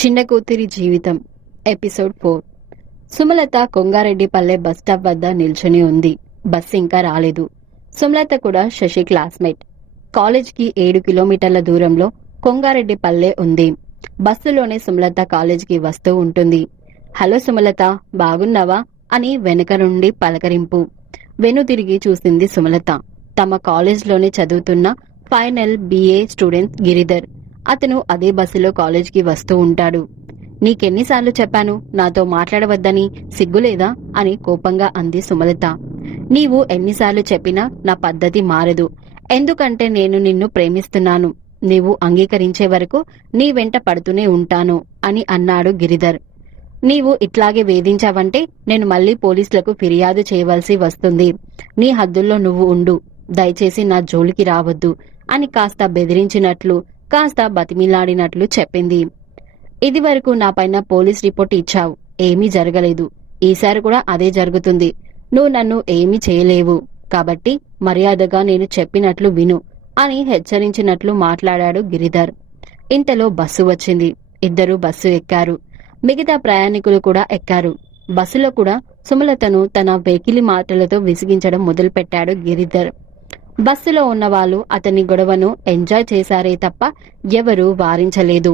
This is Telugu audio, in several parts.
చిన్న కూతురి జీవితం ఎపిసోడ్ 4. సుమలత కొంగారెడ్డిపల్లె బస్టాప్ వద్ద నిల్చుని ఉంది. బస్సు ఇంకా రాలేదు. సుమలత కూడా శశి క్లాస్మేట్. కాలేజ్కి 7 కిలోమీటర్ల దూరంలో కొంగారెడ్డిపల్లె ఉంది. బస్సులోనే సుమలత కాలేజ్కి వస్తూ ఉంటుంది. హలో సుమలత, బాగున్నావా అని వెనుక నుండి పలకరింపు. వెనుతిరిగి చూసింది సుమలత. తమ కాలేజ్లోనే చదువుతున్న ఫైనల్ BA స్టూడెంట్ గిరిధర్. అతను అదే బస్సులో కాలేజ్కి వస్తూ ఉంటాడు. నీకెన్నిసార్లు చెప్పాను నాతో మాట్లాడవద్దని, సిగ్గులేదా అని కోపంగా అంది సుమలత. నీవు ఎన్నిసార్లు చెప్పినా నా పద్ధతి మారదు. ఎందుకంటే నేను నిన్ను ప్రేమిస్తున్నాను. నీవు అంగీకరించే వరకు నీ వెంట పడుతూనే ఉంటాను అని అన్నాడు గిరిధర్. నీవు ఇట్లాగే వేధించావంటే నేను మళ్ళీ పోలీసులకు ఫిర్యాదు చేయవలసి వస్తుంది. నీ హద్దుల్లో నువ్వు ఉండు. దయచేసి నా జోలికి రావద్దు అని కాస్త బెదిరించినట్లు, కాస్త బతిమిలాడినట్లు చెప్పింది. ఇది వరకు నా పైన పోలీస్ రిపోర్ట్ ఇచ్చావు, ఏమీ జరగలేదు. ఈసారి కూడా అదే జరుగుతుంది. నువ్వు నన్ను ఏమీ చేయలేవు. కాబట్టి మర్యాదగా నేను చెప్పినట్లు విను అని హెచ్చరించినట్లు మాట్లాడాడు గిరిధర్. ఇంతలో బస్సు వచ్చింది. ఇద్దరు బస్సు ఎక్కారు. మిగతా ప్రయాణికులు కూడా ఎక్కారు. బస్సులో కూడా సుమలతను తన వెకిలి మాటలతో విసిగించడం మొదలుపెట్టాడు గిరిధర్. బస్సులో ఉన్న వాళ్ళు అతని గొడవను ఎంజాయ్ చేశారే తప్ప ఎవరూ వారించలేదు.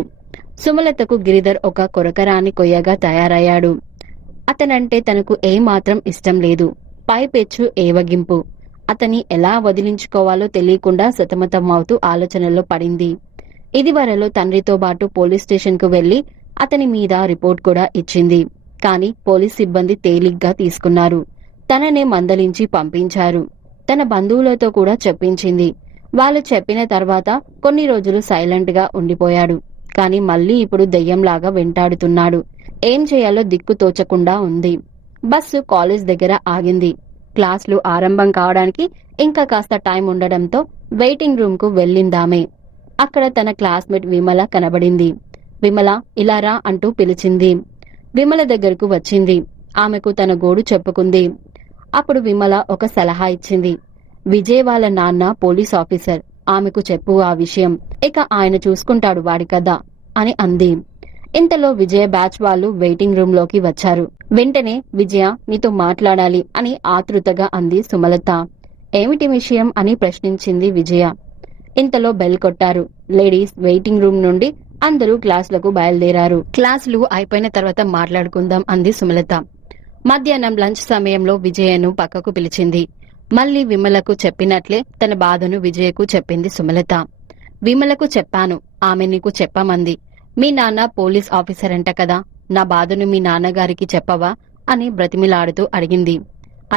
సుమలతకు గిరిధర్ ఒక కొరకరాని కొయ్యగా తయారయ్యాడు. అతనంటే తనకు ఏమాత్రం ఇష్టం లేదు. పైపెచ్చు ఏవగింపు. అతని ఎలా వదిలించుకోవాలో తెలియకుండా సతమతమవుతూ ఆలోచనలో పడింది. ఇదివరలో తండ్రితో పాటు పోలీస్ స్టేషన్కు వెళ్లి అతని మీద రిపోర్ట్ కూడా ఇచ్చింది. కాని పోలీస్ సిబ్బంది తేలిగ్గా తీసుకున్నారు. తననే మందలించి పంపించారు. తన బంధువులతో కూడా చెప్పించింది. వాళ్ళు చెప్పిన తర్వాత కొన్ని రోజులు సైలెంట్ గా ఉండిపోయాడు. కాని మళ్ళీ ఇప్పుడు దెయ్యంలాగా వెంటాడుతున్నాడు. ఏం చేయాలో దిక్కు తోచకుండా ఉంది. బస్సు కాలేజ్ దగ్గర ఆగింది. క్లాసులు ఆరంభం కావడానికి ఇంకా కాస్త టైం ఉండడంతో వెయిటింగ్ రూమ్ కు వెళ్ళిందామే. అక్కడ తన క్లాస్మేట్ విమల కనబడింది. విమల, ఇలా రా అంటూ పిలిచింది. విమల దగ్గరకు వచ్చింది. ఆమెకు తన గోడు చెప్పుకుంది. అప్పుడు విమల ఒక సలహా ఇచ్చింది. విజయ్ వాళ్ళ నాన్న పోలీస్ ఆఫీసర్. ఆమెకు చెప్పు ఆ విషయం. ఇక ఆయన చూసుకుంటాడు వాడి కదా అని అంది. ఇంతలో విజయ బ్యాచ్ వాళ్ళు వెయిటింగ్ రూమ్ లోకి వచ్చారు. వెంటనే విజయ, నీతో మాట్లాడాలి అని ఆతృతగా అంది సుమలత. ఏమిటి విషయం అని ప్రశ్నించింది విజయ. ఇంతలో బెల్ కొట్టారు. లేడీస్ వెయిటింగ్ రూమ్ నుండి అందరూ క్లాసులకు బయలుదేరారు. క్లాసులు అయిపోయిన తర్వాత మాట్లాడుకుందాం అంది సుమలత. మధ్యాహ్నం లంచ్ సమయంలో విజయను పక్కకు పిలిచింది. మళ్లీ విమలకు చెప్పినట్లే తన బాధను విజయకు చెప్పింది సుమలత. విమలకు చెప్పాను, ఆమె నీకు చెప్పమంది. మీ నాన్న పోలీస్ ఆఫీసర్ అంట కదా, నా బాధను మీ నాన్నగారికి చెప్పవా అని బ్రతిమిలాడుతూ అడిగింది.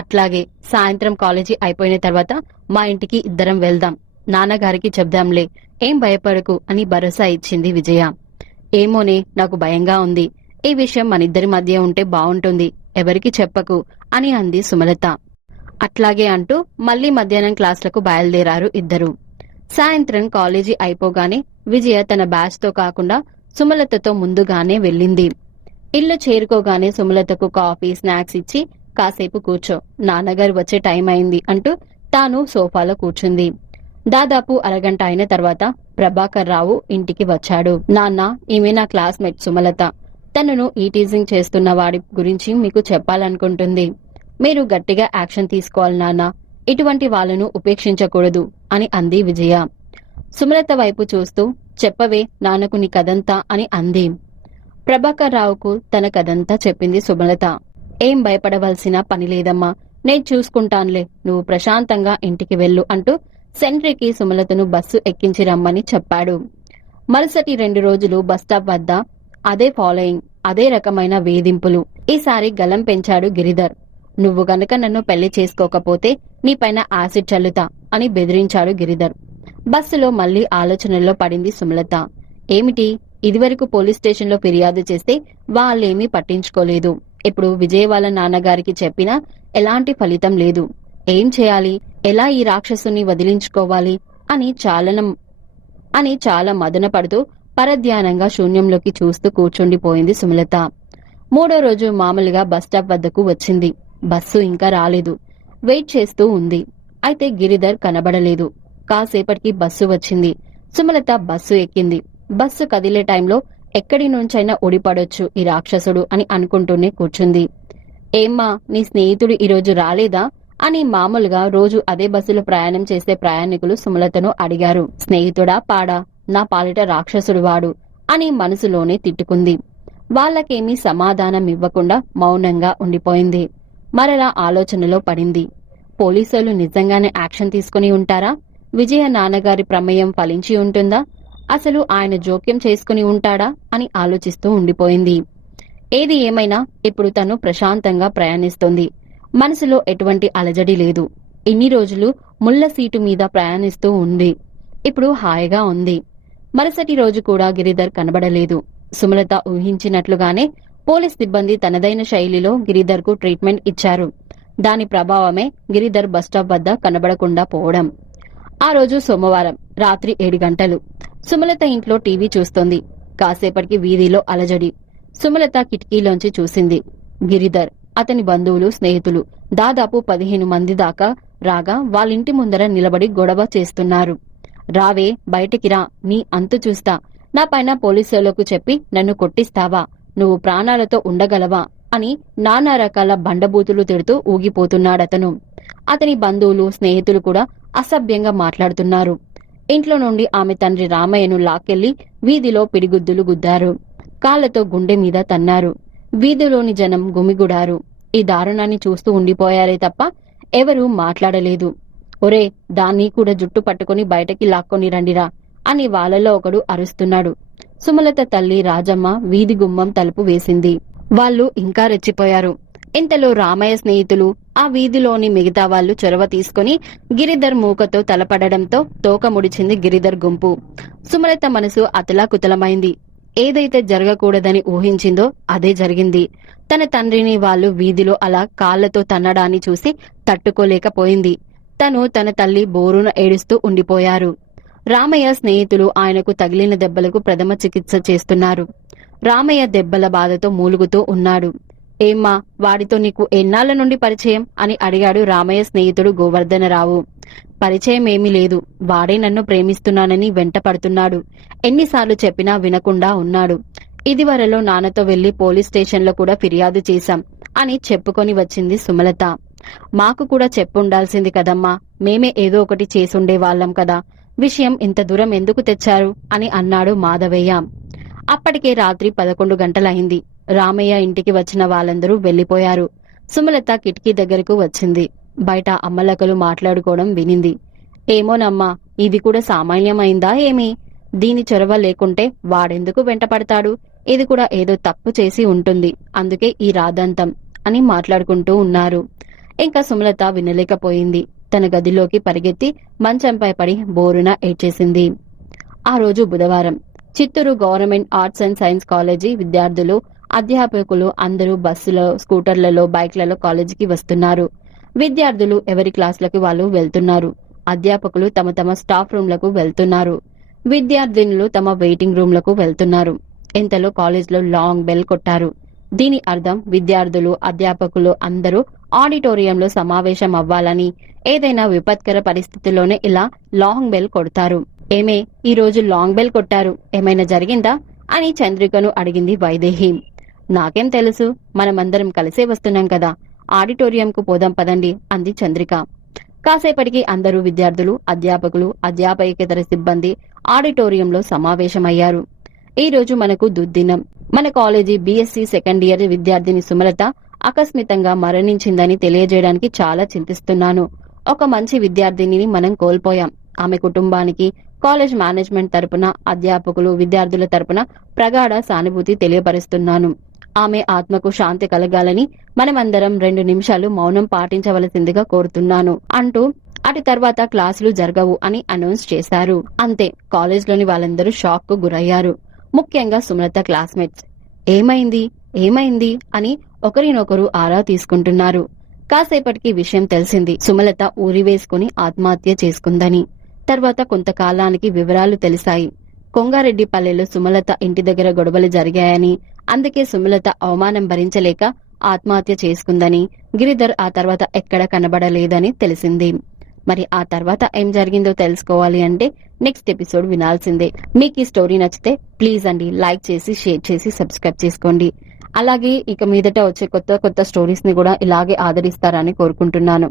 అట్లాగే, సాయంత్రం కాలేజీ అయిపోయిన తర్వాత మా ఇంటికి ఇద్దరం వెళ్దాం. నాన్నగారికి చెప్దాంలే, ఏం భయపడకు అని భరోసా ఇచ్చింది విజయ. ఏమోనే, నాకు భయంగా ఉంది. ఈ విషయం మనిద్దరి మధ్య ఉంటే బావుంటుంది. ఎవరికి చెప్పకు అని అంది సుమలత. అట్లాగే అంటూ మళ్లీ మధ్యాహ్నం క్లాసులకు బయలుదేరారు ఇద్దరు. సాయంత్రం కాలేజీ అయిపోగానే విజయ తన బ్యాచ్ తో కాకుండా సుమలతతో ముందుగానే వెళ్ళింది. ఇల్లు చేరుకోగానే సుమలతకు కాఫీ, స్నాక్స్ ఇచ్చి కాసేపు కూర్చో, నాన్నగారు వచ్చే టైం అయింది అంటూ తాను సోఫాలో కూర్చుంది. దాదాపు అరగంట అయిన తర్వాత ప్రభాకర్ రావు ఇంటికి వచ్చాడు. నాన్న, ఈమె నా క్లాస్మేట్ సుమలత. తనను ఈటీజింగ్ చేస్తున్న వాడి గురించి మీకు చెప్పాలనుకుంటుంది. మీరు గట్టిగా యాక్షన్ తీసుకోవాలి నాన్న. ఇటువంటి వాళ్ళను ఉపేక్షించకూడదు అని అంది విజయ. సుమలత వైపు చూస్తూ, చెప్పవే నాన్నకు నీ కథంతా అని అంది. ప్రభాకర్ రావుకు తన కథంతా చెప్పింది సుమలత. ఏం భయపడవలసిన పని లేదమ్మా, నేను చూసుకుంటానులే, నువ్వు ప్రశాంతంగా ఇంటికి వెళ్ళు అంటూ సెంట్రీకి సుమలతను బస్సు ఎక్కించి రమ్మని చెప్పాడు. మరుసటి 2 రోజులు బస్టాప్ వద్ద అదే ఫాలోయింగ్, అదే రకమైన వేధింపులు. ఈసారి గలం పెంచాడు గిరిధర్. నువ్వు గనక నన్ను పెళ్లి చేసుకోకపోతే నీపైన యాసిడ్ చల్లుతా అని బెదిరించాడు గిరిధర్. బస్సులో మళ్లీ ఆలోచనల్లో పడింది సుమలత. ఏమిటి, ఇదివరకు పోలీస్ స్టేషన్లో ఫిర్యాదు చేస్తే వాళ్ళేమీ పట్టించుకోలేదు. ఇప్పుడు విజయ్ వాళ్ళ నాన్నగారికి చెప్పినా ఎలాంటి ఫలితం లేదు. ఏం చేయాలి, ఎలా ఈ రాక్షసుని వదిలించుకోవాలి అని చాలా మదన పడుతూ పరధ్యానంగా శూన్యంలోకి చూస్తూ కూర్చుండిపోయింది సుమలత. 3వ రోజు మామూలుగా బస్టాప్ వద్దకు వచ్చింది. బస్సు ఇంకా రాలేదు. వెయిట్ చేస్తూ ఉంది. అయితే గిరిధర్ కనబడలేదు. కాసేపటికి బస్సు వచ్చింది. సుమలత బస్సు ఎక్కింది. బస్సు కదిలే టైంలో ఎక్కడి నుంచైనా ఊడిపడొచ్చు ఈ రాక్షసుడు అని అనుకుంటూనే కూర్చుంది. ఏమ్మా, నీ స్నేహితుడు ఈరోజు రాలేదా అని మామూలుగా రోజు అదే బస్సులో ప్రయాణం చేసే ప్రయాణికులు సుమలతను అడిగారు. స్నేహితుడా పాడా, నా పాలిట రాక్షసుడు వాడు అని మనసులోనే తిట్టుకుంది. వాళ్ళకేమీ సమాధానం ఇవ్వకుండా మౌనంగా ఉండిపోయింది. మరలా ఆలోచనలో పడింది. పోలీసులు నిజంగానే యాక్షన్ తీసుకుని ఉంటారా? విజయ నాన్నగారి ప్రమేయం ఫలించి ఉంటుందా? అసలు ఆయన జోక్యం చేసుకుని ఉంటాడా అని ఆలోచిస్తూ ఉండిపోయింది. ఏది ఏమైనా ఇప్పుడు తను ప్రశాంతంగా ప్రయాణిస్తోంది. మనసులో ఎటువంటి అలజడి లేదు. ఇన్ని రోజులు ముళ్ళ సీటు మీద ప్రయాణిస్తూ ఉంది. ఇప్పుడు హాయిగా ఉంది. మరుసటి రోజు కూడా గిరిధర్ కనబడలేదు. సుమలత ఊహించినట్లుగానే పోలీస్ సిబ్బంది తనదైన శైలిలో గిరిధర్ కు ట్రీట్మెంట్ ఇచ్చారు. దాని ప్రభావమే గిరిధర్ బస్టాప్ వద్ద కనబడకుండా పోవడం. ఆ రోజు సోమవారం రాత్రి 7 గంటలు. సుమలత ఇంట్లో టీవీ చూస్తోంది. కాసేపటికి వీధిలో అలజడి. సుమలత కిటికీలోంచి చూసింది. గిరిధర్, అతని బంధువులు, స్నేహితులు దాదాపు 15 మంది దాకా రాగా వాళ్ళింటి ముందర నిలబడి గొడవ చేస్తున్నారు. రావే, బయటికి రా, నీ అంతు చూస్తా. నా పైన పోలీసులకు చెప్పి నన్ను కొట్టిస్తావా? నువ్వు ప్రాణాలతో ఉండగలవా అని నానా రకాల బండబూతులు తిడుతూ ఊగిపోతున్నాడతను. అతని బంధువులు, స్నేహితులు కూడా అసభ్యంగా మాట్లాడుతున్నారు. ఇంట్లో నుండి ఆమె తండ్రి రామయ్యను లాక్కెళ్లి వీధిలో పిడిగుద్దులు గుద్దారు. కాళ్లతో గుండె మీద తన్నారు. వీధిలోని జనం గుమిగుడారు. ఈ దారుణాన్ని చూస్తూ ఉండిపోయారే తప్ప ఎవరూ మాట్లాడలేదు. ఒరే, దాన్ని కూడా జుట్టు పట్టుకుని బయటకి లాక్కొని రండిరా అని వాళ్ళలో ఒకడు అరుస్తున్నాడు. సుమలత తల్లి రాజమ్మ వీధి గుమ్మం తలుపు వేసింది. వాళ్ళు ఇంకా రెచ్చిపోయారు. ఇంతలో రామయ్య స్నేహితులు, ఆ వీధిలోని మిగతా వాళ్ళు చొరవ తీసుకుని గిరిధర్ మూకతో తలపడడంతో తోక ముడిచింది గిరిధర్ గుంపు. సుమలత మనసు అతలాకుతలమైంది. ఏదైతే జరగకూడదని ఊహించిందో అదే జరిగింది. తన తండ్రిని వాళ్ళు వీధిలో అలా కాళ్లతో తన్నడాన్ని చూసి తట్టుకోలేకపోయింది. తను తన తల్లి బోరున ఏడుస్తూ ఉండిపోయారు. రామయ్య స్నేహితులు ఆయనకు తగిలిన దెబ్బలకు ప్రథమ చికిత్స చేస్తున్నారు. రామయ్య దెబ్బల బాధతో మూలుగుతూ ఉన్నాడు. ఏమ్మా, వాడితో నీకు ఎన్నాళ్ల నుండి పరిచయం అని అడిగాడు రామయ్య స్నేహితుడు గోవర్ధనరావు. పరిచయం ఏమీ లేదు. వాడే నన్ను ప్రేమిస్తున్నానని వెంట పడుతున్నాడు. ఎన్నిసార్లు చెప్పినా వినకుండా ఉన్నాడు. ఇదివరలో నాన్నతో వెళ్లి పోలీస్ స్టేషన్లో కూడా ఫిర్యాదు చేశాం అని చెప్పుకొని వచ్చింది సుమలత. మాకు కూడా చెప్పుండాల్సింది కదమ్మా, మేమే ఏదో ఒకటి చేసుండేవాళ్లం కదా. విషయం ఇంత దూరం ఎందుకు తెచ్చారు అని అన్నాడు మాధవయ్య. అప్పటికే రాత్రి 11 గంటలైంది. రామయ్య ఇంటికి వచ్చిన వాళ్ళందరూ వెళ్లిపోయారు. సుమలత కిటికీ దగ్గరకు వచ్చింది. బయట అమ్మలక్కలు మాట్లాడుకోవడం వినింది. ఏమోనమ్మా, ఇది కూడా సామాన్యమైందా ఏమి? దీని చొరవ లేకుంటే వాడెందుకు వెంటపడతాడు? ఇది కూడా ఏదో తప్పు చేసి ఉంటుంది, అందుకే ఈ రాదంతం అని మాట్లాడుకుంటూ ఉన్నారు. ఇంకా సుమలత వినలేకపోయింది. తన గదిలోకి పరిగెత్తి మంచంపై పడి బోరున ఏడ్చేసింది. ఆ రోజు బుధవారం. Chittoor government arts and science college విద్యార్థులు, అధ్యాపకులు అందరూ బస్సులో, స్కూటర్లలో, బైక్లలో కాలేజీకి వస్తున్నారు. విద్యార్థులు ఎవరి క్లాసులకు వాళ్ళు వెళ్తున్నారు. అధ్యాపకులు తమ తమ స్టాఫ్ రూమ్లకు వెళ్తున్నారు. విద్యార్థినులు తమ వెయిటింగ్ రూమ్లకు వెళ్తున్నారు. ఇంతలో కాలేజ్లో లాంగ్ బెల్ కొట్టారు. దీని అర్థం విద్యార్థులు, అధ్యాపకులు అందరూ ఆడిటోరియంలో సమావేశం అవ్వాలని. ఏదైనా విపత్కర పరిస్థితిలోనే ఇలా లాంగ్ బెల్ కొడతారు. ఏమే, ఈ రోజు లాంగ్ బెల్ కొట్టారు, ఏమైనా జరిగిందా అని చంద్రికను అడిగింది వైదేహి. నాకేం తెలుసు, మనమందరం కలిసే వస్తున్నాం కదా, ఆడిటోరియంకు పోదాం పదండి అంది చంద్రిక. కాసేపటికి అందరూ విద్యార్థులు, అధ్యాపకులు, అధ్యాపకేతర సిబ్బంది ఆడిటోరియంలో సమావేశమయ్యారు. ఈ రోజు మనకు దుద్దినం. మన కాలేజీ బీఎస్సీ సెకండ్ ఇయర్ విద్యార్థిని సుమలత ఆకస్మితంగా మరణించిందని తెలియజేయడానికి చాలా చింతిస్తున్నాను. ఒక మంచి విద్యార్థినిని మనం కోల్పోయాం. ఆమె కుటుంబానికి కాలేజ్ మేనేజ్మెంట్ తరపున, అధ్యాపకులు, విద్యార్థుల తరపున ప్రగాఢ సానుభూతి తెలియపరుస్తున్నాను. ఆమె ఆత్మకు శాంతి కలగాలని మనమందరం 2 నిమిషాలు మౌనం పాటించవలసిందిగా కోరుతున్నాను అంటూ అటు తర్వాత క్లాసులు జరగవు అని అనౌన్స్ చేశారు. అంతే, కాలేజ్లోని వాళ్ళందరూ షాక్ కు గురయ్యారు. ముఖ్యంగా సుమలత క్లాస్మేట్స్. ఏమైంది ఏమైంది అని ఒకరినొకరు ఆరా తీసుకుంటున్నారు. కాసేపటికి విషయం తెలిసింది. సుమలత ఊరి వేసుకుని ఆత్మహత్య చేసుకుందని. తర్వాత కొంతకాలానికి వివరాలు తెలిసాయి. కొంగారెడ్డిపల్లెలో సుమలత ఇంటి దగ్గర గొడవలు జరిగాయని, అందుకే సుమలత అవమానం భరించలేక ఆత్మహత్య చేసుకుందని, గిరిధర్ ఆ తర్వాత ఎక్కడ కనబడలేదని తెలిసింది. మరి ఆ తర్వాత ఏం జరిగిందో తెలుసుకోవాలి అంటే నెక్స్ట్ ఎపిసోడ్ వినాల్సిందే. మీకు ఈ స్టోరీ నచ్చితే ప్లీజ్ అండి లైక్ చేసి షేర్ చేసి సబ్స్క్రైబ్ చేసుకోండి. అలాగే ఇక మీదట వచ్చే కొత్త కొత్త స్టోరీస్ ని కూడా ఇలాగే ఆదరిస్తారని కోరుకుంటున్నాను.